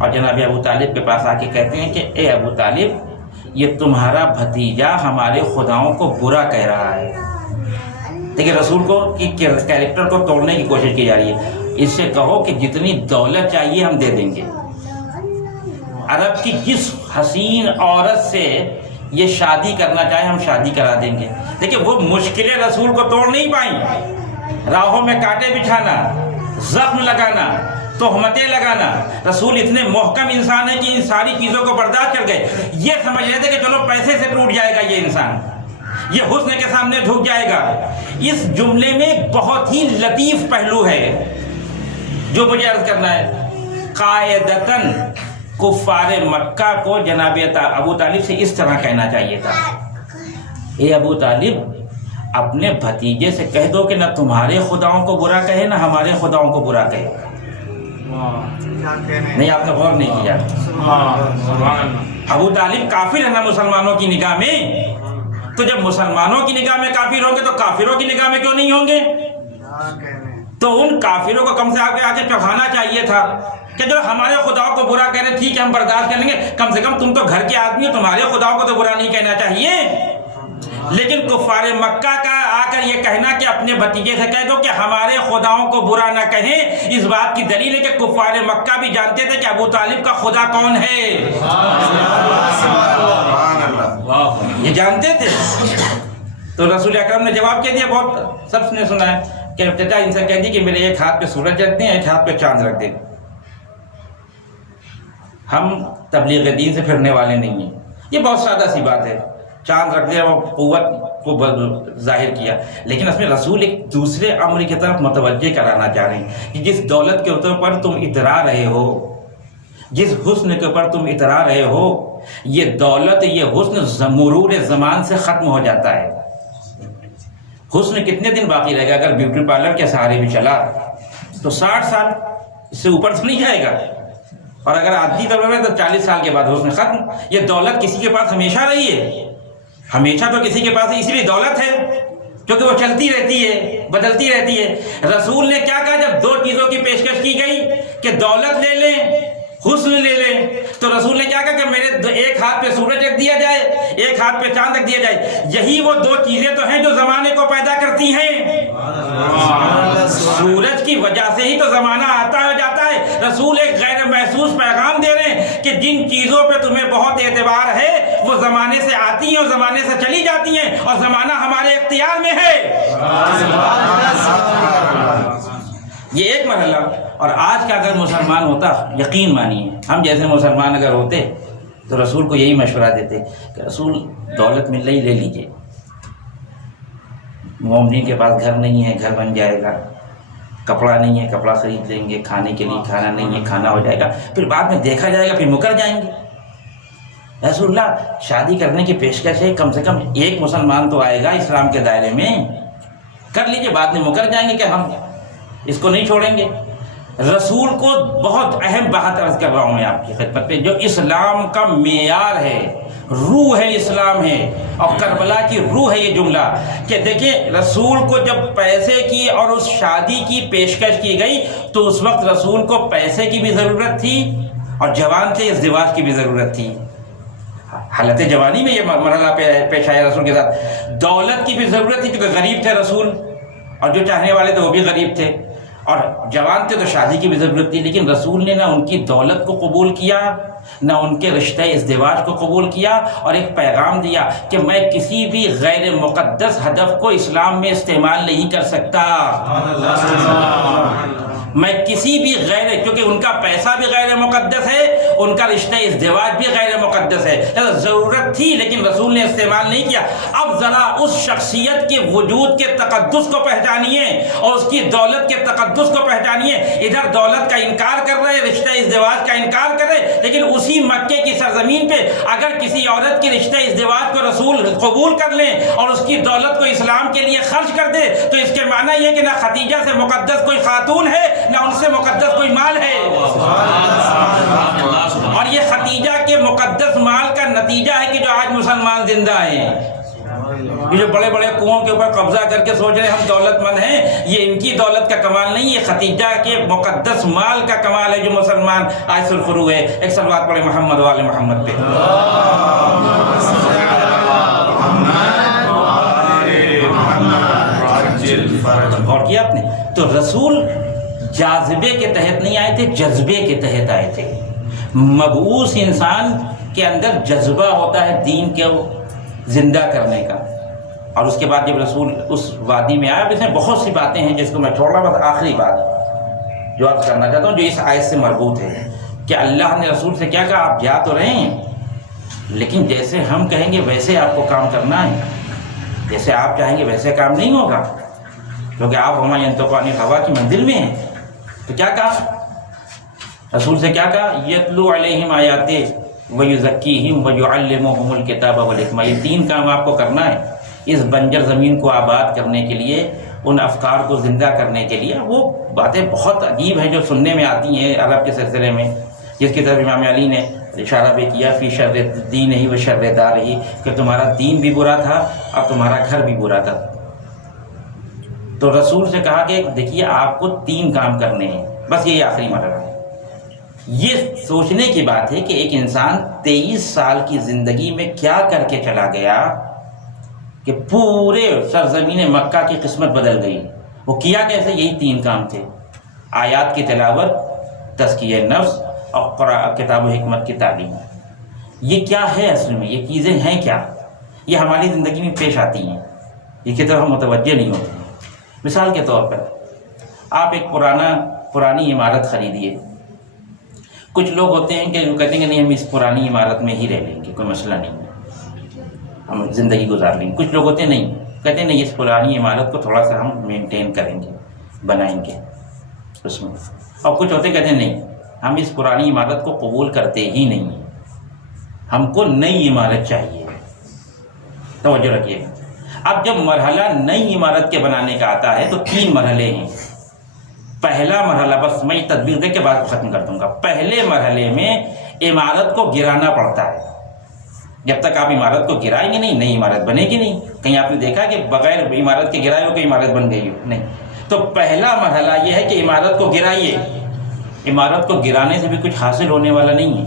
اور جناب ابو طالب کے پاس آ کے کہتے ہیں کہ اے ابو طالب، یہ تمہارا بھتیجا ہمارے خداؤں کو برا کہہ رہا ہے۔ دیکھیں رسول کو کی کیریکٹر کو توڑنے کی کوشش کی جا رہی ہے۔ اس سے کہو کہ جتنی دولت چاہیے ہم دے دیں گے، عرب کی جس حسین عورت سے یہ شادی کرنا چاہے ہم شادی کرا دیں گے۔ دیکھیں وہ مشکلیں رسول کو توڑ نہیں پائیں، راہوں میں کانٹے بچھانا، زخم لگانا، تہمتیں لگانا. رسول اتنے محکم انسان ہیں کہ ان ساری چیزوں کو برداشت کر گئے. یہ سمجھ رہے تھے کہ چلو پیسے سے ٹوٹ جائے گا یہ انسان, یہ حسن کے سامنے جھک جائے گا. اس جملے میں ایک بہت ہی لطیف پہلو ہے جو مجھے عرض کرنا ہے. قاعدتاً کفار مکہ کو جناب ابو طالب سے اس طرح کہنا چاہیے تھا, اے ابو طالب اپنے بھتیجے سے کہہ دو کہ نہ تمہارے خداؤں کو برا کہے نہ ہمارے خداؤں کو برا کہے. نہیں, آپ نے غور نہیں کیا. ابو طالب کافر ہے نا مسلمانوں کی نگاہ میں, تو جب مسلمانوں کی نگاہ میں کافر ہوں گے تو کافروں کی نگاہ میں کیوں نہیں ہوں گے؟ تو ان کافروں کو کم سے آگے چڑھانا چاہیے تھا کہ جو ہمارے خداؤں کو برا کہہ رہے ٹھیک ہے ہم برداشت کر لیں گے, کم سے کم تم تو گھر کے آدمی ہو, تمہارے خداؤں کو تو برا نہیں کہنا چاہیے. لیکن کفار مکہ کا آ کر یہ کہنا کہ اپنے بھتیجے سے کہہ دو کہ ہمارے خداؤں کو برا نہ کہیں, اس بات کی دلیل ہے کہ کفار مکہ بھی جانتے تھے کہ ابو طالب کا خدا کون ہے. یہ جانتے تھے. تو رسول اکرم نے جواب کہہ دیا, بہت سب نے سنا ہے کہ چچا ان سے کہہ دی کہ میرے ایک ہاتھ پہ سورج رکھ دیں, ایک ہاتھ پہ چاند رکھ دیں. ہم تبلیغ دین سے پھرنے والے نہیں ہیں, یہ بہت سادہ سی بات ہے. چاند رکھ دیا, وہ قوت کو ظاہر کیا. لیکن اس میں رسول ایک دوسرے امر کی طرف متوجہ کرانا چاہ رہے ہیں کہ جس دولت کے اوپر تم اترا رہے ہو, جس حسن کے اوپر تم اترا رہے ہو, یہ دولت یہ حسن مرور زمان سے ختم ہو جاتا ہے. حسن کتنے دن باقی رہے گا؟ اگر بیوٹی پارلر کے سہارے بھی چلا تو 60 سال, اس سے اوپر تو نہیں جائے گا. اور اگر آدھی طور میں تو 40 سال کے بعد حسن ختم. یہ دولت کسی کے پاس ہمیشہ رہی ہے, ہمیشہ تو کسی کے پاس, اس لیے دولت ہے کیونکہ وہ چلتی رہتی ہے, بدلتی رہتی ہے. رسول نے کیا کہا جب 2 چیزوں کی پیشکش کی گئی کہ دولت لے لیں, حسن لے لیں, تو رسول نے کیا کہا کہ میرے ایک ہاتھ پہ سورج رکھ دیا جائے, ایک ہاتھ پہ چاند رکھ دیا جائے. یہی وہ 2 چیزیں تو ہیں جو زمانے کو پیدا کرتی ہیں. سورج کی وجہ سے ہی تو زمانہ آتا ہے جاتا ہے. رسول ایک غیر محسوس پیغام دے رہے ہیں کہ جن چیزوں پہ تمہیں بہت اعتبار ہے وہ زمانے سے آتی ہیں اور زمانے سے چلی جاتی ہیں, اور زمانہ ہمارے اختیار میں ہے. یہ ایک مرحلہ. اور آج کا اگر مسلمان ہوتا, یقین مانیے ہم جیسے مسلمان اگر ہوتے تو رسول کو یہی مشورہ دیتے کہ رسول دولت مل رہی, لے لیجئے. مومنین کے پاس گھر نہیں ہے, گھر بن جائے گا. کپڑا نہیں ہے, کپڑا خرید لیں گے. کھانے کے لیے کھانا نہیں ہے, کھانا ہو جائے گا. پھر بعد میں دیکھا جائے گا, پھر مکر جائیں گے. رسول اللہ شادی کرنے کی پیشکش ہے, کم سے کم ایک مسلمان تو آئے گا اسلام کے دائرے میں, کر لیجئے. بعد میں مکر جائیں گے کہ ہم اس کو نہیں چھوڑیں گے. رسول کو بہت اہم بات عرض کر رہا ہوں میں آپ کی خدمت میں, جو اسلام کا معیار ہے, روح ہے, اسلام ہے, اور کربلا کی روح ہے یہ جملہ. کہ دیکھیں رسول کو جب پیسے کی اور اس شادی کی پیشکش کی گئی تو اس وقت رسول کو پیسے کی بھی ضرورت تھی اور جوان تھے, ازدواج کی بھی ضرورت تھی. حالت جوانی میں یہ مرحلہ پیش آیا رسول کے ساتھ. دولت کی بھی ضرورت تھی کیونکہ غریب تھے رسول, اور جو چاہنے والے تھے وہ بھی غریب تھے, اور جوان تھے تو شادی کی بھی ضرورت تھی. لیکن رسول نے نہ ان کی دولت کو قبول کیا, نہ ان کے رشتہ ازدواج کو قبول کیا, اور ایک پیغام دیا کہ میں کسی بھی غیر مقدس ہدف کو اسلام میں استعمال نہیں کر سکتا. میں کسی بھی غیر, کیونکہ ان کا پیسہ بھی غیر مقدس ہے, ان کا رشتہ ازدواج بھی غیر مقدس ہے. ضرورت تھی لیکن رسول نے استعمال نہیں کیا. اب ذرا اس شخصیت کے وجود کے تقدس کو پہچانیے اور اس کی دولت کے تقدس کو پہچانیے. ادھر دولت کا انکار کر رہے, رشتہ ازدواج کا انکار کر رہے, لیکن اسی مکے کی سرزمین پہ اگر کسی عورت کے رشتہ ازدواج کو رسول قبول کر لیں اور اس کی دولت کو اسلام کے لیے خرچ کر دے تو اس کے معنی یہ کہ نہ خدیجہ سے مقدس کوئی خاتون ہے, نہ ان سے مقدس کوئی مال ہے. اور یہ خدیجہ کے مقدس مال کا نتیجہ ہے کہ جو آج مسلمان زندہ ہیں, یہ جو بڑے بڑے کنووں کے اوپر قبضہ کر کے سوچ رہے ہیں ہم دولت مند ہیں, یہ ان کی دولت کا کمال نہیں, یہ خدیجہ کے مقدس مال کا کمال ہے جو مسلمان آج سرخرو ہے. ایک صلوات پڑھے محمد و آل محمد پہ. غور کیا آپ نے؟ تو رسول جاذبے کے تحت نہیں آئے تھے, جذبے کے تحت آئے تھے. مبعوث انسان کے اندر جذبہ ہوتا ہے دین کو زندہ کرنے کا. اور اس کے بعد جب رسول اس وادی میں آیا, اس میں بہت سی باتیں ہیں جس کو میں چھوڑ رہا, بس آخری بات جو عرض کرنا چاہتا ہوں جو اس آیت سے مربوط ہے کہ اللہ نے رسول سے کیا کہا، آپ جا تو رہے ہیں لیکن جیسے ہم کہیں گے ویسے آپ کو کام کرنا ہے، جیسے آپ چاہیں گے ویسے کام نہیں ہوگا، کیونکہ آپ وما ینطق عن الہویٰ کی منزل میں ہیں۔ تو کیا کہا رسول سے، کیا کہا، یتلو علیہم آیاتہ ویزکیہم ویعلمہم الکتاب والحکمہ۔ یہ 3 کام آپ کو کرنا ہے اس بنجر زمین کو آباد کرنے کے لیے، ان افکار کو زندہ کرنے کے لیے۔ وہ باتیں بہت عجیب ہیں جو سننے میں آتی ہیں عرب کے سلسلے میں، جس کی طرف امام علی نے اشارہ بھی کیا، فی شر دین ہی و شر دار ہی، کہ تمہارا دین بھی برا تھا اور تمہارا گھر بھی برا تھا۔ تو رسول سے کہا کہ دیکھیے آپ کو 3 کام کرنے ہیں، بس یہی آخری مرحلہ ہے۔ یہ سوچنے کی بات ہے کہ ایک انسان 23 سال کی زندگی میں کیا کر کے چلا گیا کہ پورے سرزمین مکہ کی قسمت بدل گئی۔ وہ کیا کیسے؟ یہی 3 کام تھے، آیات کی تلاوت، تزکیہ نفس اور کتاب و حکمت کی تعلیم۔ یہ کیا ہے اصل میں؟ یہ چیزیں ہیں کیا؟ یہ ہماری زندگی میں پیش آتی ہیں، اس کی طرف ہم متوجہ نہیں ہوتے ہیں۔ مثال کے طور پر آپ ایک پرانی عمارت خریدیے۔ کچھ لوگ ہوتے ہیں کہ وہ کہتے ہیں کہ نہیں ہم اس پرانی عمارت میں ہی رہ لیں گے، کوئی مسئلہ نہیں ہے، ہم زندگی گزار لیں گے۔ کچھ لوگ ہوتے ہیں نہیں، کہتے ہیں نہیں اس پرانی عمارت کو تھوڑا سا ہم مینٹین کریں گے، بنائیں گے اس میں۔ اور کچھ ہوتے کہتے ہیں نہیں ہم اس پرانی عمارت کو قبول کرتے ہی نہیں ہیں، ہم کو نئی عمارت چاہیے۔ توجہ رکھیے گا، اب جب مرحلہ نئی عمارت کے بنانے کا آتا ہے تو 3 مرحلے ہیں۔ پہلا مرحلہ، بس میں تدبیر دے کے بات کو ختم کر دوں گا، پہلے مرحلے میں عمارت کو گرانا پڑتا ہے۔ جب تک آپ عمارت کو گرائیں گے نہیں، نئی عمارت بنے گی نہیں۔ کہیں آپ نے دیکھا کہ بغیر عمارت کے گرائے ہو کہ عمارت بن گئی ہو؟ نہیں۔ تو پہلا مرحلہ یہ ہے کہ عمارت کو گرائیے۔ عمارت کو گرانے سے بھی کچھ حاصل ہونے والا نہیں ہے۔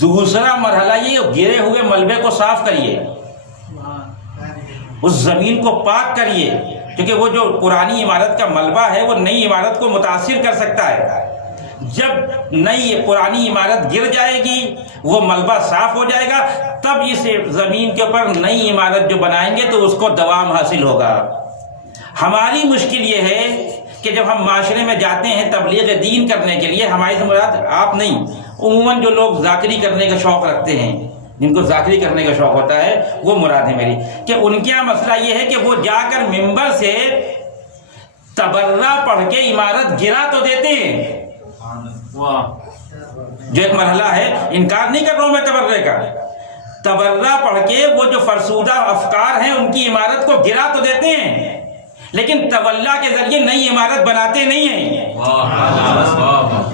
دوسرا مرحلہ یہ گرے ہوئے ملبے کو صاف کریے، اس زمین کو پاک کریے، کیونکہ وہ جو پرانی عمارت کا ملبہ ہے وہ نئی عمارت کو متاثر کر سکتا ہے۔ جب نئی پرانی عمارت گر جائے گی، وہ ملبہ صاف ہو جائے گا، تب اس زمین کے اوپر نئی عمارت جو بنائیں گے تو اس کو دوام حاصل ہوگا۔ ہماری مشکل یہ ہے کہ جب ہم معاشرے میں جاتے ہیں تبلیغ دین کرنے کے لیے، ہماری سے مراد آپ نہیں، عموماً جو لوگ ذاکری کرنے کا شوق رکھتے ہیں، جن کو ذاکری کرنے کا شوق ہوتا ہے، وہ مراد ہے میری، کہ ان کا مسئلہ یہ ہے کہ وہ جا کر ممبر سے تبرہ پڑھ کے عمارت گرا تو دیتے ہیں، جو ایک مرحلہ ہے، انکار نہیں کر رہا ہوں میں تبرہ کا، تبرہ پڑھ کے وہ جو فرسودہ افکار ہیں ان کی عمارت کو گرا تو دیتے ہیں، لیکن تولا کے ذریعے نئی عمارت بناتے نہیں ہیں۔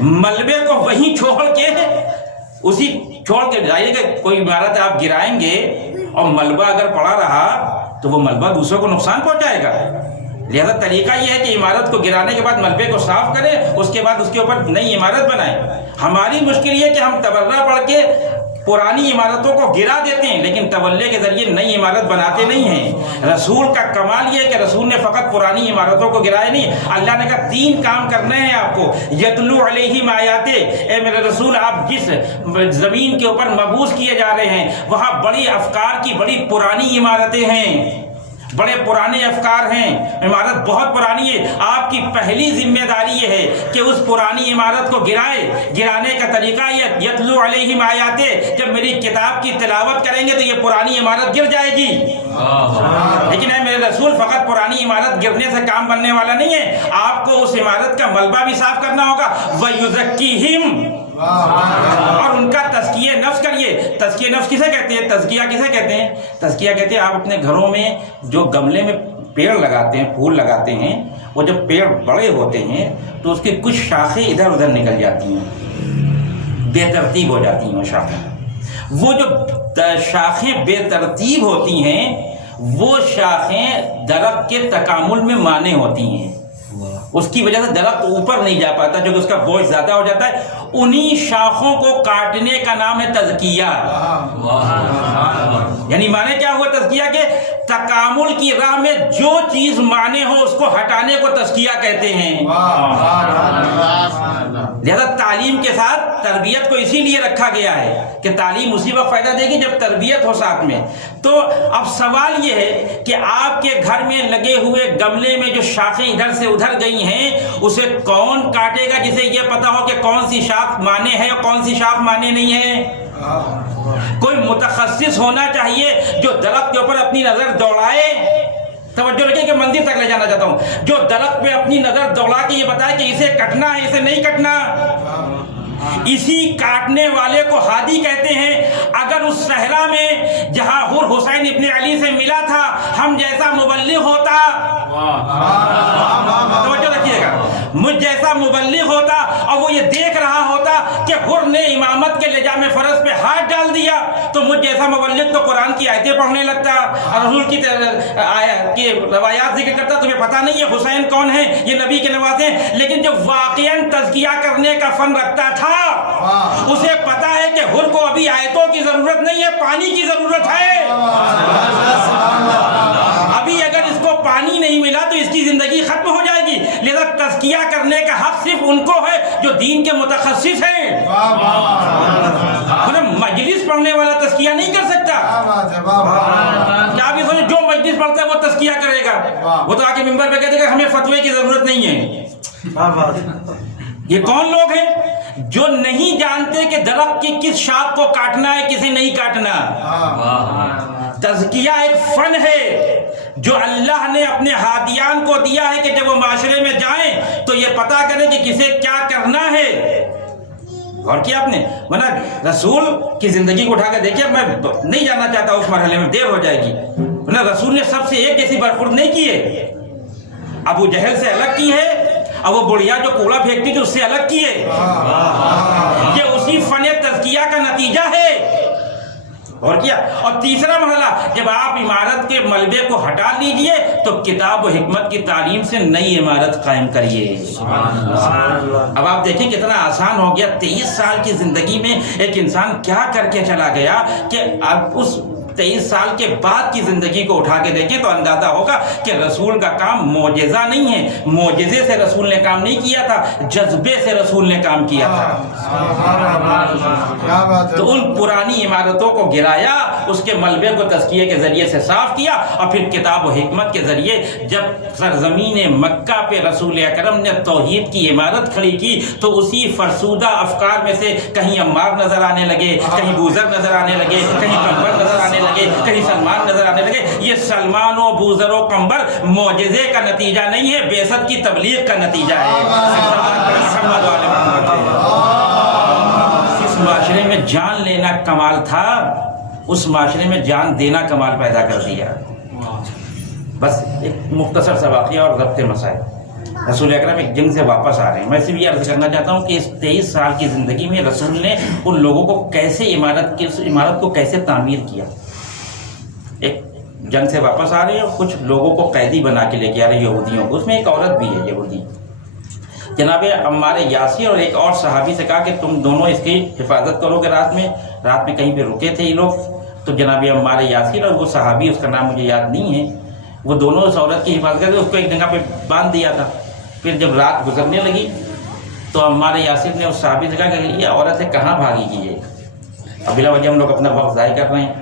ملبے کو وہیں چھوڑ کے اسی چھوڑ کے جائیے کہ کوئی عمارت آپ گرائیں گے اور ملبہ اگر پڑا رہا تو وہ ملبہ دوسروں کو نقصان پہنچائے گا۔ لہذا طریقہ یہ ہے کہ عمارت کو گرانے کے بعد ملبے کو صاف کریں، اس کے بعد اس کے اوپر نئی عمارت بنائیں۔ ہماری مشکل یہ کہ ہم تبرہ پڑھ کے پرانی عمارتوں کو گرا دیتے ہیں لیکن تولے کے ذریعے نئی عمارت بناتے نہیں ہیں۔ رسول کا کمال یہ ہے کہ رسول نے فقط پرانی عمارتوں کو گرایا نہیں، اللہ نے کہا 3 کام کرنے ہیں آپ کو، یتلو علیہم آیاتہ، اے میرے رسول آپ جس زمین کے اوپر مبعوث کیے جا رہے ہیں وہاں بڑی افکار کی بڑی پرانی عمارتیں ہیں، بڑے پرانے افکار ہیں، عمارت بہت پرانی ہے۔ آپ کی پہلی ذمہ داری یہ ہے کہ اس پرانی عمارت کو گرانے کا طریقہ یہ یتلو علیہم آیاتہ، جب میری کتاب کی تلاوت کریں گے تو یہ پرانی عمارت گر جائے گی۔ لیکن اے میرے رسول فقط پرانی عمارت گرنے سے کام بننے والا نہیں ہے، آپ کو اس عمارت کا ملبہ بھی صاف کرنا ہوگا، وَيُزَكِّيهِمْ، اور ان کا تزکیہ نفس کریے۔ تزکیہ نفس کسے کہتے ہیں؟ تزکیہ کسے کہتے ہیں؟ تزکیہ کہتے ہیں آپ اپنے گھروں میں جو گملے میں پیڑ لگاتے ہیں، پھول لگاتے ہیں، وہ جب پیڑ بڑے ہوتے ہیں تو اس کی کچھ شاخیں ادھر ادھر نکل جاتی ہیں، بے ترتیب ہو جاتی ہیں وہ شاخیں۔ وہ جو شاخیں بے ترتیب ہوتی ہیں وہ شاخیں درخت کے تکامل میں مانع ہوتی ہیں، اس کی وجہ سے درخت اوپر نہیں جا پاتا کیونکہ اس کا بوجھ زیادہ ہو جاتا ہے۔ انہی شاخوں کو کاٹنے کا نام ہے تزکیہ۔ یعنی معنی کیا ہوا تزکیہ کے؟ تکامل کی راہ میں جو چیز مانع ہو اس کو ہٹانے کو تزکیہ کہتے ہیں۔ لہذا تعلیم کے ساتھ تربیت کو اسی لیے رکھا گیا ہے کہ تعلیم اسی وقت فائدہ دے گی جب تربیت ہو ساتھ میں. تو اب سوال یہ ہے کہ آپ کے گھر میں لگے ہوئے گملے میں جو شاخیں ادھر سے ادھر گئی ہیں اسے کون کاٹے گا جسے یہ پتا ہو کہ کون سی شاخ مانے ہے اور کون سی شاخ مانے نہیں ہے؟ کوئی متخصص ہونا چاہیے جو درخت کے اوپر اپنی نظر دوڑائے. توجہ رکھیں کہ منزل تک لے جانا چاہتا ہوں. جو درخت پہ اپنی نظر دوڑا کے یہ بتائے کہ اسے کٹنا ہے اسے نہیں کٹنا. اسی کاٹنے والے کو ہادی کہتے ہیں. اگر اس صحرا میں جہاں حور حسین ابن علی سے ملا تھا ہم جیسا مبلغ ہوتا, توجہ رکھیے گا, مجھ جیسا مبلغ ہوتا اور وہ یہ دیکھ رہا ہوتا کہ حر نے امامت کے لجام فرض پہ ہاتھ ڈال دیا تو مجھ جیسا مبلغ تو قرآن کی آیتیں پڑھنے لگتا اور رسول کی روایات ذکر کرتا. تمہیں پتہ نہیں ہے حسین کون ہے, یہ نبی کے نواسے ہیں. لیکن جو واقعاً تزکیہ کرنے کا فن رکھتا تھا اسے پتا ہے کہ حر کو ابھی آیتوں کی ضرورت نہیں ہے, پانی کی ضرورت ہے. ابھی اگر اس کو پانی نہیں ملا تو اس کی زندگی ختم ہو جائے گی. لہذا تزکیہ کرنے کا حق صرف ان کو ہے جو دین کے متخصص ہیں. مجلس پڑھنے والا تزکیہ نہیں کر سکتا. کیا آپ یہ سوچیں جو مجلس پڑھتا ہے وہ تزکیہ کرے گا؟ وہ تو آ کے ممبر پہ کہتے گا ہمیں فتوے کی ضرورت نہیں ہے. یہ کون لوگ ہیں جو نہیں جانتے کہ درخت کی کس شاخ کو کاٹنا ہے کسے نہیں کاٹنا؟ تزکیہ ایک فن ہے جو اللہ نے اپنے ہادیان کو دیا ہے کہ جب وہ معاشرے میں جائیں تو یہ پتا کریں کہ کسے کیا کرنا ہے. اور کیا آپ نے ورنہ رسول کی زندگی کو اٹھا کے دیکھیے. میں نہیں جاننا چاہتا اس مرحلے میں, دیر ہو جائے گی. ورنہ رسول نے سب سے ایک جیسی برخورد نہیں کی ہے. ابو جہل سے الگ کی ہے اور وہ بڑھیا جو کوڑا پھینکتی تھی اس سے الگ کی ہے. یہ اسی فن تزکیہ کا نتیجہ ہے. اور کیا. اور تیسرا مرحلہ جب آپ عمارت کے ملبے کو ہٹا لیجئے تو کتاب و حکمت کی تعلیم سے نئی عمارت قائم کریے. اب آپ دیکھیں کتنا آسان ہو گیا. 23 سال کی زندگی میں ایک انسان کیا کر کے چلا گیا کہ اب اس 23 سال کے بعد کی زندگی کو اٹھا کے دیکھیں تو اندازہ ہوگا کہ رسول کا کام معجزہ نہیں ہے. معجزے سے رسول نے کام نہیں کیا تھا, جذبے سے رسول نے کام کیا تھا. تو ان پرانی عمارتوں کو گرایا, اس کے ملبے کو تزکیے کے ذریعے سے صاف کیا اور پھر کتاب و حکمت کے ذریعے جب سرزمین مکہ پہ رسول اکرم نے توحید کی عمارت کھڑی کی تو اسی فرسودہ افکار میں سے کہیں عمار نظر آنے لگے, کہیں بوذر نظر آنے لگے, کہیں قمبر نظر آنے لگے, کہیں سلمان نظر آنے لگے. یہ سلمان و بوذر و قمبر معجزے کا نتیجہ نہیں ہے, بعثت کی تبلیغ کا نتیجہ ہے. اس معاشرے میں جان لینا کمال تھا, اس معاشرے میں جان دینا کمال پیدا کر دیا. بس ایک مختصر سا واقعہ اور ضبط مسائل. رسول اکرم ایک جنگ سے واپس آ رہے ہیں. میں صرف یہ عرض کرنا چاہتا ہوں کہ اس 23 سال کی زندگی میں رسول نے ان لوگوں کو کیسے عمارت کو کیسے تعمیر کیا. ایک جنگ سے واپس آ رہے ہیں, کچھ لوگوں کو قیدی بنا کے لے کے آ رہے ہیں یہودیوں کو. اس میں ایک عورت بھی ہے یہودی. جناب عمار یاسر اور ایک اور صحابی سے کہا کہ تم دونوں اس کی حفاظت کرو گے. رات میں کہیں پہ رکے تھے یہ لوگ. تو جناب عمار یاسر اور وہ صحابی, اس کا نام مجھے یاد نہیں ہے, وہ دونوں اس عورت کی حفاظت کرتے, اس کو ایک جگہ پہ باندھ دیا تھا. پھر جب رات گزرنے لگی تو عمار یاسر نے اس صحابی سے کہا کہ یہ عورت ہے کہاں بھاگی گئی ہے, اب بلا وجہ ہم لوگ اپنا وقت ضائع کر رہے ہیں.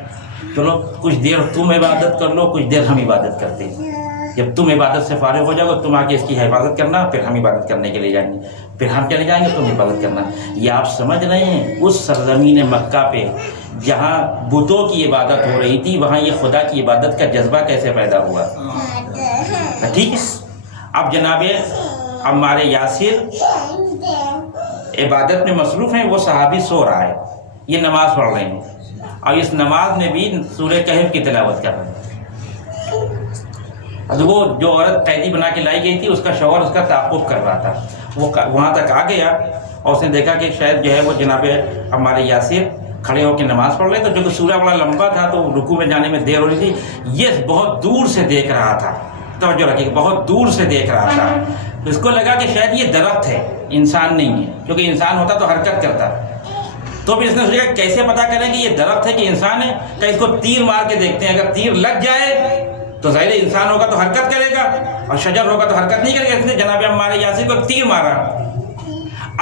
چلو کچھ دیر تم عبادت کر لو, کچھ دیر ہم عبادت کرتے ہیں. جب تم عبادت سے فارغ ہو جاؤ گے تم آ کے اس کی حفاظت کرنا, پھر ہم عبادت کرنے کے لیے جائیں گے, پھر ہم چلے جائیں گے تم حفاظت کرنا. یہ آپ سمجھ رہے ہیں اس سرزمین مکہ پہ جہاں بتوں کی عبادت ہو رہی تھی وہاں یہ خدا کی عبادت کا جذبہ کیسے پیدا ہوا. ٹھیک ہے. اب جناب عمار یاسر عبادت میں مصروف ہیں, وہ صحابی سو رہا ہے, یہ نماز پڑھ رہے ہیں اور اس نماز میں بھی سورہ کہف کی تلاوت کر رہے ہیں. وہ جو عورت قیدی بنا کے لائی گئی تھی اس کا شوہر اس کا تعاقب کر رہا تھا. وہ وہاں تک آ گیا اور اس نے دیکھا کہ شاید جو ہے وہ جناب عمار یاسر کھڑے ہو کے نماز پڑھ رہے. تو جو سورہ بڑا لمبا تھا تو رکوع میں جانے میں دیر ہو رہی تھی. یہ بہت دور سے دیکھ رہا تھا, توجہ رکھیے, بہت دور سے دیکھ رہا تھا. اس کو لگا کہ شاید یہ درخت ہے, انسان نہیں ہے, کیونکہ انسان ہوتا تو حرکت کرتا. تو پھر اس نے سوچا کیسے پتا کریں کہ یہ درخت ہے کہ انسان ہے, کہ اس کو تیر مار کے دیکھتے ہیں, اگر تیر لگ جائے تو ظاہر انسان ہوگا تو حرکت کرے گا اور شجر ہوگا تو حرکت نہیں کرے گا. اس نے جناب عمار یاسر کو تیر مارا.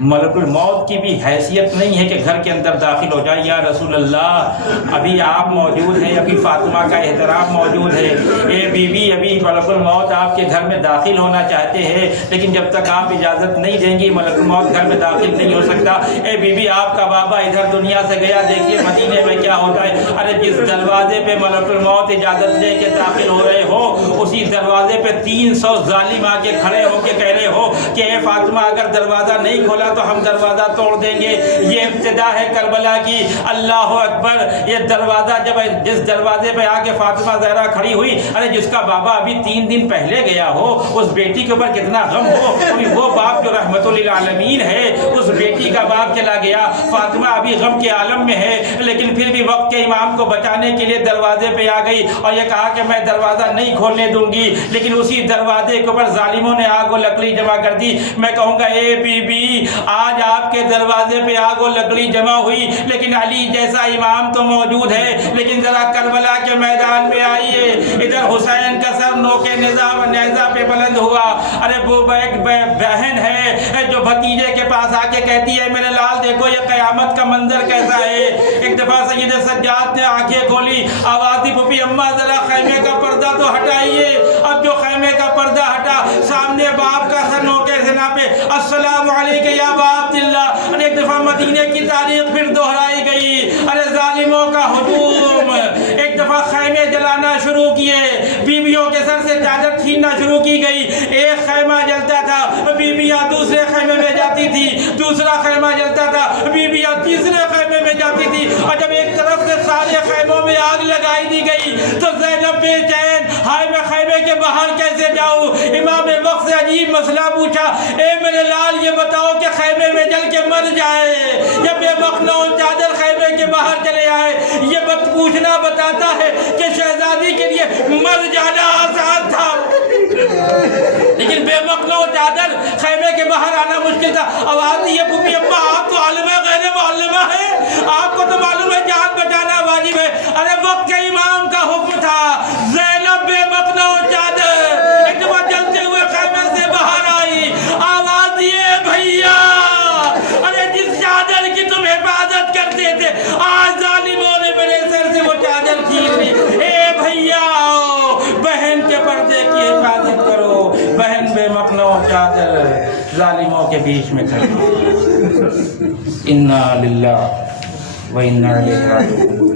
ملک الموت کی بھی حیثیت نہیں ہے کہ گھر کے اندر داخل ہو جائے. یا رسول اللہ ابھی آپ موجود ہیں, ابھی فاطمہ کا احترام موجود ہے, اے بی بی ابھی ملک الموت آپ کے گھر میں داخل ہونا چاہتے ہیں, لیکن جب تک آپ اجازت نہیں دیں گی ملک الموت گھر میں داخل نہیں ہو سکتا. اے بی بی آپ کا بابا ادھر دنیا سے گیا, دیکھیے مدینے میں کیا ہوتا ہے. ارے جس دروازے پہ ملک الموت اجازت دے کے داخل ہو رہے ہو اسی دروازے پہ 300 ظالم آ کے کھڑے ہو کے کہہ رہے ہو کہ اے فاطمہ اگر دروازہ نہیں کھولا تو ہم دروازہ توڑ دیں گے. یہ ابتدا ہے کربلا کی. اللہ اکبر. یہ دروازہ جب جس دروازے پہ آ کے فاطمہ زہرا کھڑی ہوئی, ارے جس کا بابا ابھی 3 دن پہلے گیا ہو اس بیٹی کے اوپر کتنا غم ہو. وہ باپ جو رحمت للعالمین ہے اس بیٹی کا باپ چلا گیا. فاطمہ ابھی غم کے عالم میں ہے, لیکن پھر بھی وقت کے امام کو بچانے کے لیے دروازے پہ آ گئی اور یہ کہا کہ میں دروازہ نہیں کھولنے دوں گی. لیکن اسی دروازے کے اوپر ظالموں نے آگ و لکڑی جمع کر دی. میں کہوں گا اے بی بی آج آپ کے دروازے پہ آگ و لکڑی جمع ہوئی, لیکن علی جیسا امام تو موجود ہے. لیکن ذرا کربلا کے میدان میں آئیے. ادھر حسین کا سر نوکے نیزہ پہ بلند ہوا. ارے وہ ایک بہن ہے جو بھتیجے کے پاس آ کے کہتی ہے میرے لال دیکھو یہ قیامت کا منظر کیسا ہے. ایک دفعہ سید سجاد نے آنکھیں کھولی, آواز دی پھوپھی اماں ذرا خیمے کا پردہ تو ہٹائیے. اب جو خیمے کا پردہ ہٹا سامنے باپ کا سر نوکے زنا پہ السلام علیکم یا ابا عبداللہ. ارے ایک دفعہ مدینے کی تاریخ پھر دہرائی گئی. ارے ظالموں کا ہجوم. ایک دفعہ خیمے جلانا شروع کیے, بیویوں کے سر سے چادر چھیننا شروع کی گئی. ایک خیمہ جلتا تھا بیویاں دوسرے خیمے میں جاتی تھی, دوسرا خیمہ جلتا تھا بیویاں تیسرے خیمے میں جاتی تھی. اور جب ایک طرف سے سارے خیموں میں آگ لگائی دی گئی تو زینب بے چین, ہائے میں خیمے کے باہر کیسے جاؤں. امام وقت سے عجیب مسئلہ پوچھا, اے میرے لال یہ بتاؤ کہ خیمے میں جل کے مر جائے یا بے مخنوں چادر خیمے کے باہر چلے آئے. یہ پوچھنا بتاتا ہے کہ شہزادی کے لیے مر جانا آسان تھا, لیکن بے مخنوں چادر خیمے کے باہر آنا مشکل تھا. آواز دی پھوپھی اماں آپ تو عالمہ غیر معلمہ ہے, آپ کو تو معلوم ہے جان بچانا واجب ہے. ارے وقت کے امام کا حکم تھا زینب بے مخنوں چادر ایک دفعہ جلتے ہوئے خیمے سے باہر آئی. آواز دیے بھیا ارے جس چادر کی تم حفاظت کرتے تھے آج ظالموں نے میرے سر سے وہ چادر چھین لی. اے بھیا بہن کے پردے کی حفاظت کرو. بہن بے مخنوں چادر ظالموں کے بیچ میں کھڑی. انا للہ و انا الیہ راجعون.